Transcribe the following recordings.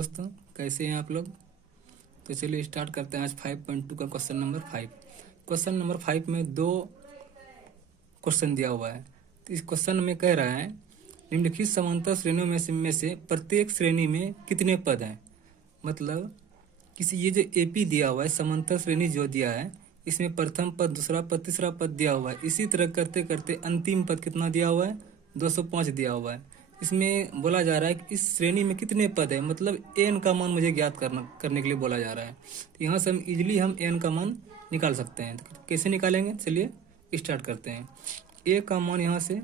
दोस्तों, कैसे हैं आप लोग। तो चलिए स्टार्ट करते हैं आज 5.2 का क्वेश्चन नंबर 5। क्वेश्चन नंबर 5 में दो क्वेश्चन दिया हुआ है। तो इस क्वेश्चन में कह रहा है निम्नलिखित समांतर श्रेणियों में से प्रत्येक श्रेणी में कितने पद हैं। मतलब किसी ये जो एपी दिया हुआ है, समांतर श्रेणी जो दिया है, इसमें प्रथम पद, दूसरा पद, तीसरा पद दिया हुआ है। इसी तरह करते करते अंतिम पद कितना दिया हुआ है, 205 दिया हुआ है। इसमें बोला जा रहा है कि इस श्रेणी में कितने पद है, मतलब एन का मान मुझे ज्ञात करने के लिए बोला जा रहा है। तो यहाँ से हम एन का मान निकाल सकते हैं। तो कैसे निकालेंगे, चलिए स्टार्ट करते हैं। ए का मान यहाँ से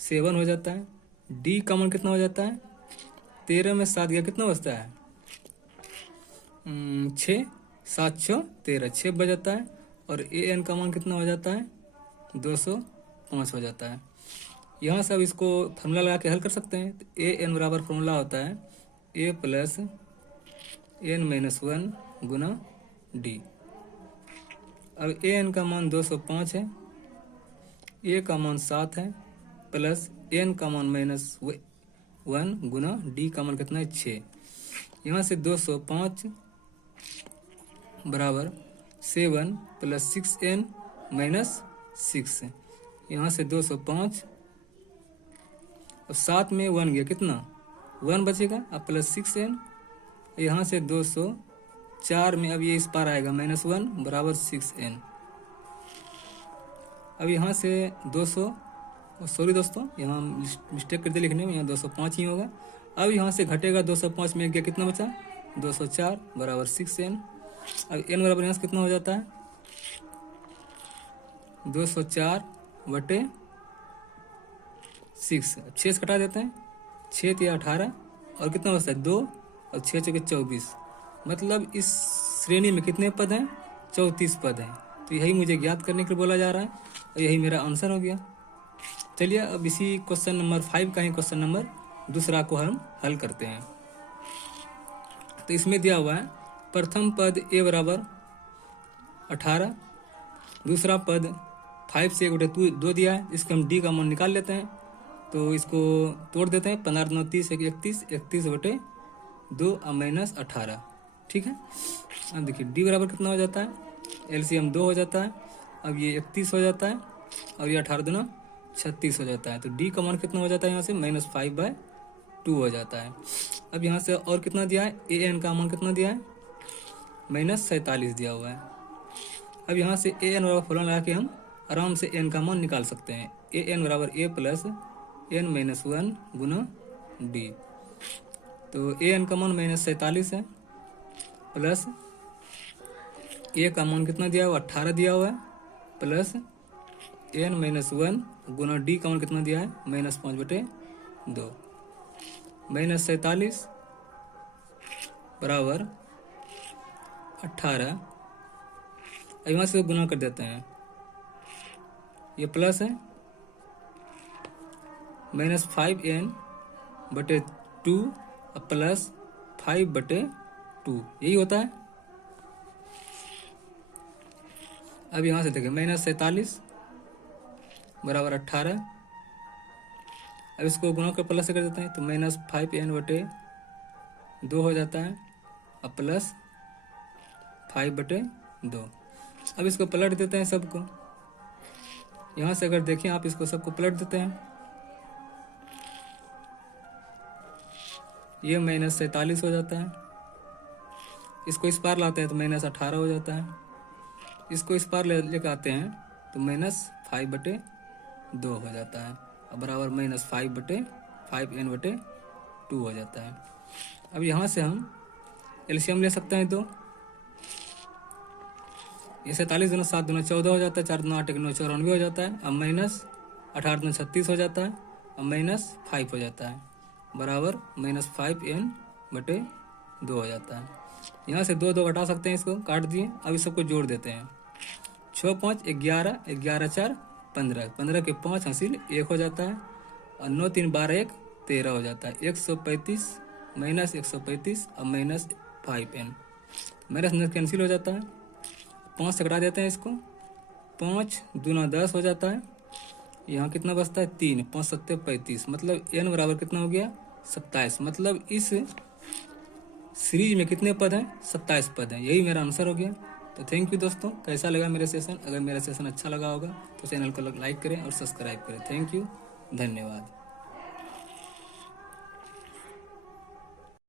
7 हो जाता है। डी का मान कितना हो जाता है, 13 में 7 गया, कितना बचता है 6, 7 6 13, 6 बच जाता है। और ए एन का मान कितना हो जाता है, 205 हो जाता है। यहाँ से अब इसको फॉर्मूला लगा के हल कर सकते हैं। तो ए एन बराबर फॉर्मूला होता है ए प्लस एन माइनस 1 गुना डी। अब ए एन का मान 205 है, ए का मान 7 है, प्लस एन का मान माइनस 1 गुना डी का मान कितना है 6। यहाँ से 205 बराबर 7 प्लस 6n माइनस 6। यहाँ से 205 और 7 में 1 गया, कितना 1 बचेगा, अब प्लस 6n। यहाँ से 204 में अब ये इस पार आएगा -1 बराबर 6n। अब यहाँ से 200, सॉरी दोस्तों, यहाँ मिस्टेक कर दिया लिखने में, यहाँ 205 ही होगा। अब यहाँ से घटेगा 205 में गया, कितना बचा 204 बराबर 6n। अब n बराबर यहाँ से कितना हो जाता है 204 बटे 6। 6 से घटा देते हैं, 6 या 18 और कितना बचता है 2 और 6 चौके 24। मतलब इस श्रेणी में कितने पद हैं, 34 पद हैं। तो यही मुझे ज्ञात करने के लिए बोला जा रहा है और यही मेरा आंसर हो गया। चलिए अब इसी क्वेश्चन नंबर 5 का ही क्वेश्चन नंबर दूसरा को हम हल करते हैं। तो इसमें दिया हुआ है प्रथम पद ए बराबर 18, दूसरा पद 5 से 1/2 दिया है। इसको हम डी का मान निकाल लेते हैं। तो इसको तोड़ देते हैं, 15 9 30 31, 31/2 और माइनस 18, ठीक है। अब देखिए डी बराबर कितना हो जाता है, एलसीएम 2 हो जाता है। अब ये 31 हो जाता है और ये 18 दूना 36 हो जाता है। तो डी का मान कितना हो जाता है यहाँ से -5/2 हो जाता है। अब यहाँ से और कितना दिया है, ए एन का मान कितना दिया है -47 दिया हुआ है। अब यहाँ से ए एन बराबर फॉर्मूला लगा के हम आराम से एन का मान निकाल सकते हैं। ए एन बराबर ए प्लस एन माइनस 1 गुना डी। तो ए एन का मान -47 है, प्लस ए का मान कितना दिया हुआ 18 दिया हुआ है, प्लस एन माइनस 1 गुना डी का मान कितना दिया है -5/2। -47 बराबर 18। अब यहाँ से गुना कर देते हैं, ये प्लस है -5n/2 प्लस 5/2, यही होता है। अब यहाँ से देखिए -47 बराबर 18। अब इसको गुना कर प्लस से कर देते हैं, तो -5n/2 हो जाता है और प्लस 5/2। अब इसको पलट देते हैं सबको। यहाँ से अगर देखें आप, इसको सबको पलट देते हैं, ये -47 हो जाता है। इसको इस पार लाते हैं तो -18 हो जाता है। इसको इस पार लेकर आते हैं तो -5/2 हो जाता है और बराबर -5/5n/2 हो जाता है। अब यहाँ से हम एलसीएम ले सकते हैं। तो ये 47 दूना 7 दूना 14 हो जाता है, 4 दूना 8 9 94 हो जाता है। अब -18 दूना 36 हो जाता है और -5 हो जाता है, बराबर -5n/2 हो जाता है। यहाँ से 2 घटा सकते हैं, इसको काट दिए। अब इस सबको जोड़ देते हैं, 6 5 11, 11 4 15, 15 के 5 हासिल 1 हो जाता है और 9 3 12 1 13 हो जाता है। 135 -135 और -5n, माइनस कैंसिल हो जाता है। 5 से घटा देते हैं इसको, 5 दूना 10 हो जाता है। यहाँ कितना बचता है 3, 5 7 35, मतलब n बराबर कितना हो गया 27। मतलब इस सीरीज में कितने पद हैं? 27 पद हैं। यही मेरा आंसर हो गया। तो थैंक यू दोस्तों, कैसा लगा मेरा सेशन? अगर मेरा सेशन अच्छा लगा होगा तो चैनल को लाइक करें और सब्सक्राइब करें। थैंक यू, धन्यवाद।